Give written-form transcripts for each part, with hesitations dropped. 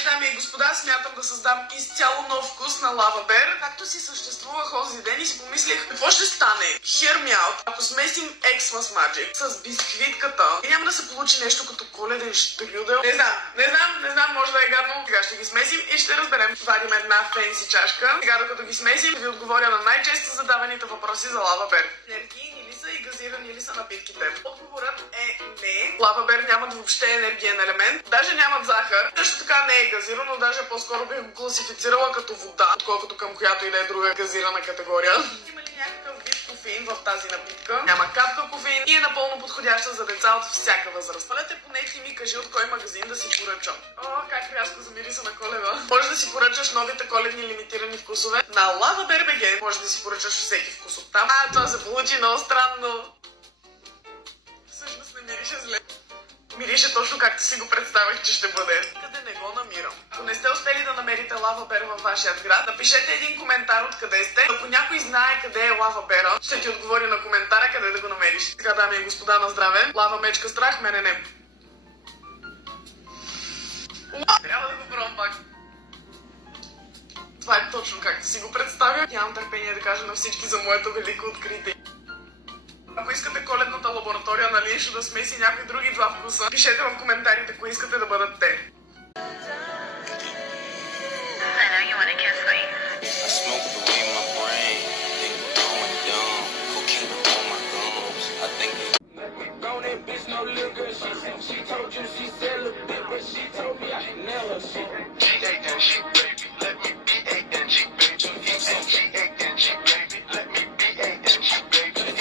Днес, дами и господа, смятам да създам изцяло нов вкус на лава бер. Както си съществувах онзи ден и си помислих, какво ще стане? Hear me out. Ако смесим Xmas Magic с бисквитката, няма да се получи нещо като коледен штрюдел. Не знам, може да е гадно. Сега ще ги смесим и ще разберем. Вадим една фенси чашка. Сега докато ги смесим, ще ви отговоря на най-често задаваните въпроси за лава бер. Енергийни ли са и газирани ли са напитките? Отговорът е не. Лава бер нямат въобще енергиен елемент. Даже нямат захар. Също така не е газирано, даже по-скоро бих го класифицирала като вода, отколкото към която и да е друга газирана категория. Има ли някакъв вид кофеин в тази напитка? Няма капка кофеин и е напълно подходяща за деца от всяка възраст. Моля поне ти ми кажи от кой магазин да си поръчам. О, как рязко замириса на Коледа. Може да си поръчаш новите коледни лимитирани вкусове на Лава Бер БГ. Може да си поръчаш всеки вкус от там. Това се получи много странно. Всъщност не мирише зле. Мирише точно както си го представях, че ще бъде. Къде не го намирам. Ако не сте успели да намерите лава бер във вашия град, напишете един коментар откъде сте. Ако някой знае къде е лава бера, ще ти отговори на коментара къде да го намериш. Така, дами и господа, на здраве. Лава мечка страх, мене не. Трябва да го пробвам пак. Това е точно както си го представя. Нямам търпение да кажа на всички за моето велико откритие. Ако искате коледната лаборатория на Линшо да смеси някои други два вкуса, пишете в коментарите, кои искате да бъдат те.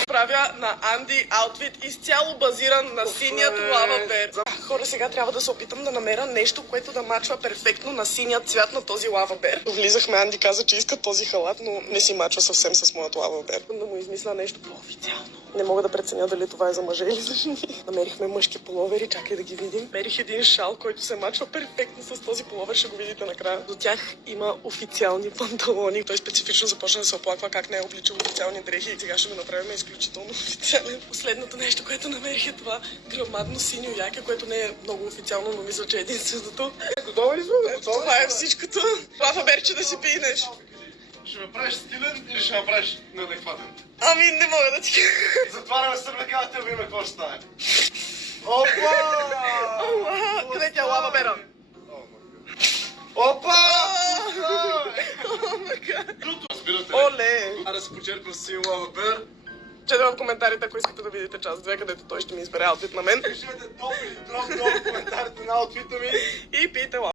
Правя на Анди аутфит изцяло базиран на синият лава бер. Хора, сега трябва да се опитам да намеря нещо, което да мачва перфектно на синият цвят на този лава бер. Влизахме, Анди каза, че иска този халат, но не си мачва съвсем с моят лава бер. Да му измисля нещо по-официално. Не мога да преценя дали това е за мъже или за жени. Намерихме мъжки половери, чакай да ги видим. Намерих един шал, който се мачва перфектно с този половер, ще го видите накрая. До тях има официални панталони. Той специфично започна да се оплаква как не е обличал официални дрехи и сега ще го направим изключително официален. Последното нещо, което намерих е това грамадно синьо яйка, което не е много официално, но мисля, че е единственото. Готова ли сме? Това е всичкото. Лава берче да си пинеш. Ще ме правиш стилен или ще ме правиш неадекватен? Ами не мога да ти... Затваряме сърбеката и видим какво ще стане. Опа! Къде тя лава бера? Опа! Разбирате ли? Оле! Да се почерпя с син лава бер. Четете в коментарите, ако искате да видите част 2, където той ще ми избере аутфит на мен. Пишете топ или дроп в коментарите на аутфита ми. И пийте лава.